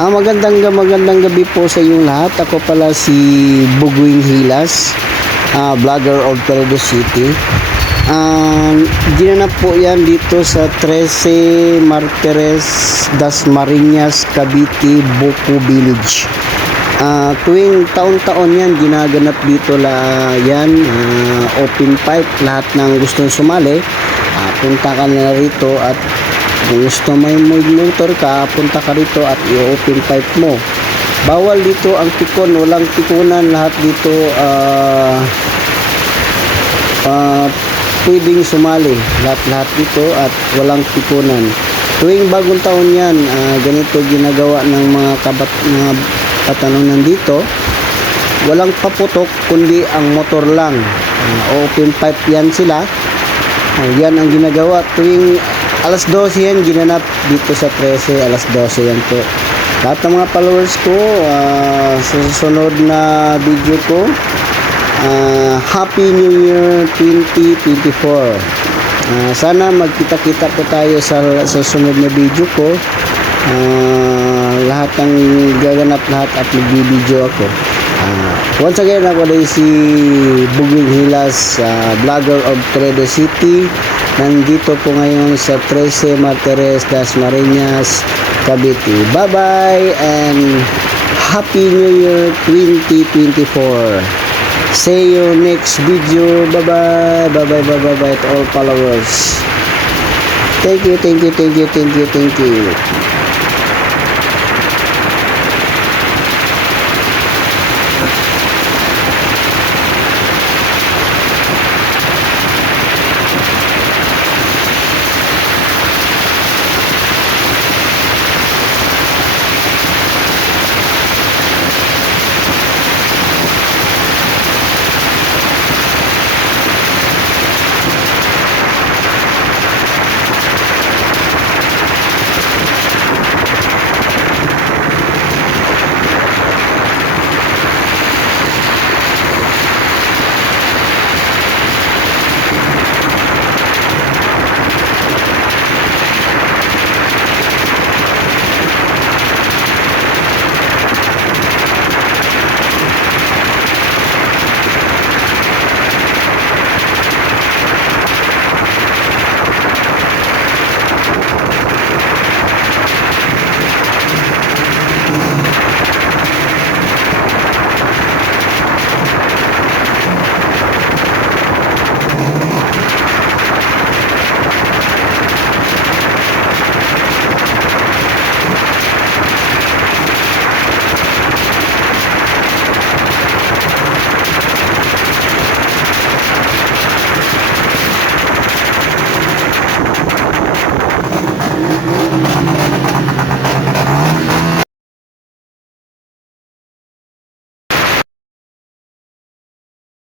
Magandang gabi po sa inyong lahat. Ako pala si Buguing Hilas, vlogger of Toledo City. Ginanap po yan dito sa 13 Martires, Dasmariñas, Cavite, Buco Village. Tuwing taon-taon yan ginaganap dito yan, open pipe. Lahat ng gustong sumali, punta ka na rito, at kung gusto may motor ka, punta ka rito at i-open pipe mo. Bawal dito ang pikon, walang pikunan. Lahat dito pwedeng sumali, lahat dito, at walang pikunan. Tuwing bagong taon yan, ganito ginagawa ng mga katanunan dito. Walang paputok kundi ang motor lang, open pipe yan sila. Yan ang ginagawa tuwing alas 12 yan ginanap dito sa 13, alas 12 yan po. Lahat ng mga followers ko, sa susunod na video ko, Happy New Year 2024. Sana magkita-kita po tayo sa susunod na video ko. Lahat ng gaganap lahat at magbibideo ako. Once again, ako din si Buguing Hilas, vlogger of Toledo City. Nandito po ngayon sa 13 Martires, Dasmariñas, Cavite. Bye-bye and Happy New Year 2024. See you next video. Bye-bye. Bye-bye to all followers. Thank you.